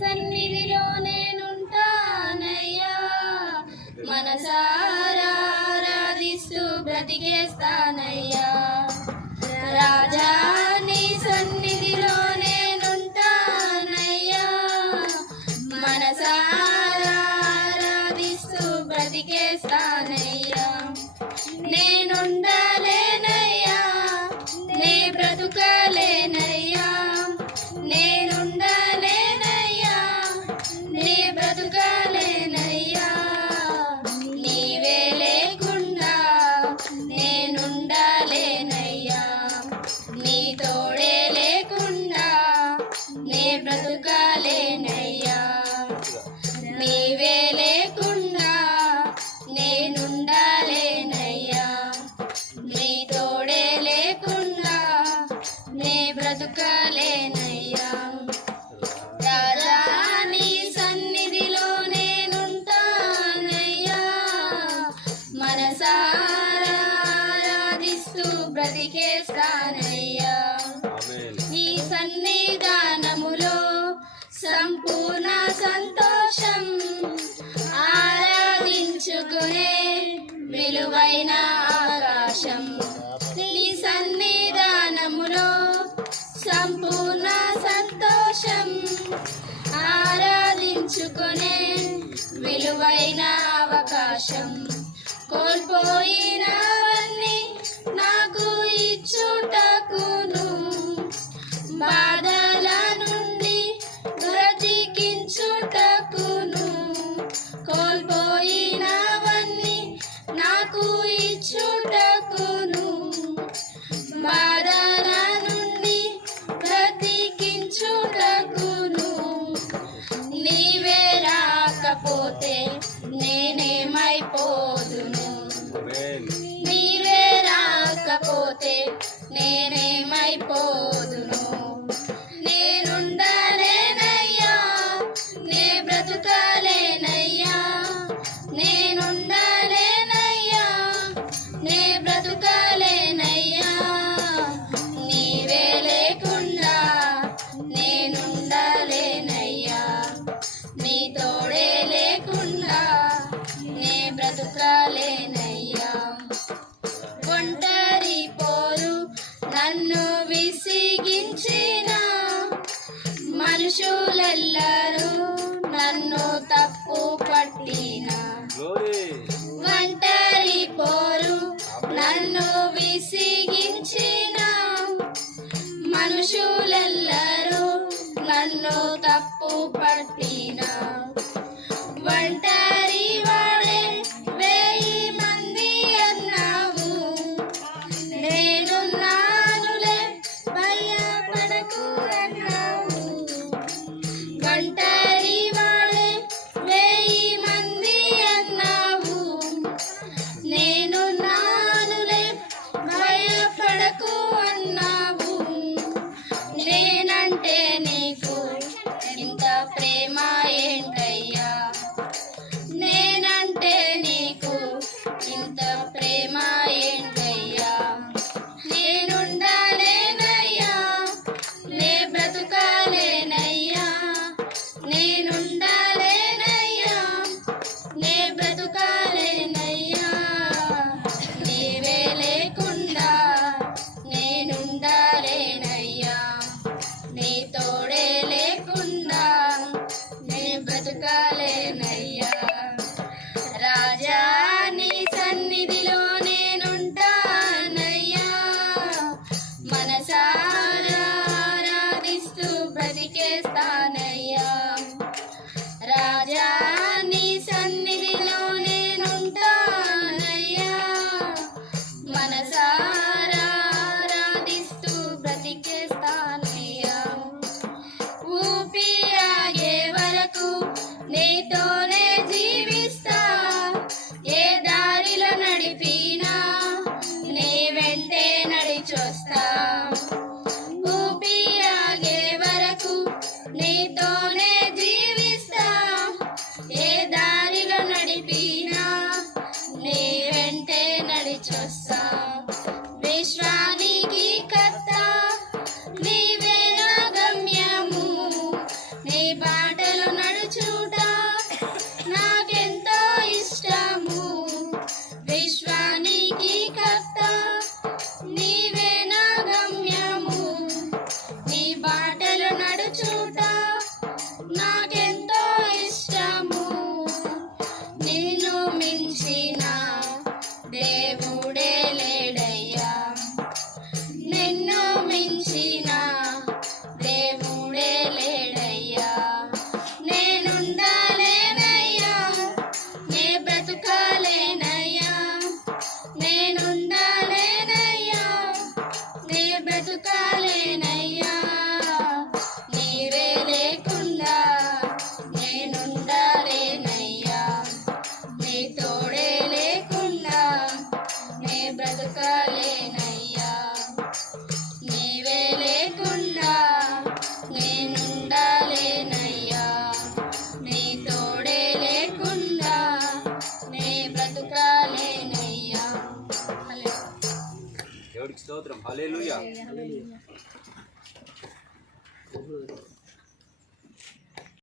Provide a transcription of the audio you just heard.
సన్నిధిలో నేనుంటానయ్యా, మనసారా ఆరాధిస్తూ బ్రతికేస్తానయ్యా. రాజా నీ సన్నిధిలో నేనుంటానయ్యా, మనసారా ఆరాధిస్తూ బ్రతికేస్తానయ్యా. నేనుండాలేనయ్యా, నే బ్రతుకలేనయ్యా, నేనుండాలేనయ్యా, నే బ్రతుకలేనయ్యా. నీవే లేకుండా నేనుండాలేనయ్యా, నీ తోడే లేకుండా నే బ్రతుకలేనయ్యా. నీవే లేకుండా నేనుండాలేనయ్యా, నీ తోడే లేకుండా నే బ్రతుకలేనయ్యా. రాజా నీ సన్నిధిలో నేనుంటానయ్యా, మనసారా ఆరాధిస్తూ బ్రతికేస్తానయ్యా. నీ సన్నిధానములో సంపూర్ణ సంతోషం, ఆరాధించుకునే విలువైన ఆకాశం. నీ సన్నిధానములో సంపూర్ణ సంతోషం, ఆరాధించుకునే విలువైన అవకాశం. కోల్పోయినవన్నీ నాకు ఇచ్చుటకును, బాధల నుండి బ్రతికించుటకును. కోల్పోయినవన్నీ నాకు ఇచ్చుటకును, బాధల నుండి బ్రతికించుటకును. నీవే రాకపోతే నేనేమైపోదును, నీవే రాకపోతే నేనేమైపోదును. నేనుండాలేనయ్యా, నే బ్రతుకలేనయ్యా, నేనుండాలేనయ్యా, నే బ్రతుకలేనయ్యా. నీవే లేకుండా నేనుండాలేనయ్యా, నీ తోడే లేకుండా నే బ్రతుకలేనయ్యా. ఒంటరి పోరు నన్ను విసిగించిన మనుషులెల్లరూ నన్ను తప్పు పట్టిన, ఒంటరి పోరు నన్ను విసిగించిన మనుషులెల్లరూ నన్ను తప్పు పట్టిన. ఒంటరి వాడే 1000 మంది అన్నావు, నేనున్నానులే భయపడకు అన్నావు. ఒంటరి వాడే 1000 మంది అన్నావు, నేనున్నానులే భయపడకు అన్నావు. నేనంటే నీకు ఇంత ప్రేమ ఏంటయ్యా, నేనంటే నీకు ఇంత ప్రేమ ఏంటయ్యా. నేనుండాలేనయ్యా, నే బ్రతుకలేనయ్యా, నేనుండాలేనయ్యా, నే బ్రతుకలేనయ్యా. నీవే లేకుండా నేనుండాలేనయ్యా, నీ తోడే లేకుండా నే బ్రతుకలేనయ్యా. రాజా నీ సన్నిధిలో నేనుంటానయ్యా, మనసారా ఆరాధిస్తూ బ్రతికేస్తానయ్యా. రాజా నీ సన్నిధిలో నేనుంటానయ్యా, మనసారా ఆరాధిస్తూ బ్రతికేస్తానయ్యా. ఊపిరి ఆగే వరకు నీతోనే జీవిస్తా, ఏ దారిలో నడిపినా నీ వెంటే నడిచొస్తా. ఊపిరి ఆగే వరకు నీతోనే జీవిస్తా, ఏ దారిలో నడిపినా నీ వెంటే నడిచొస్తా. విశ్వానికి కర్త నీవే నా గమ్యము, నీ బాటలో దేవుడికి స్తోత్రం. హల్లెలూయా.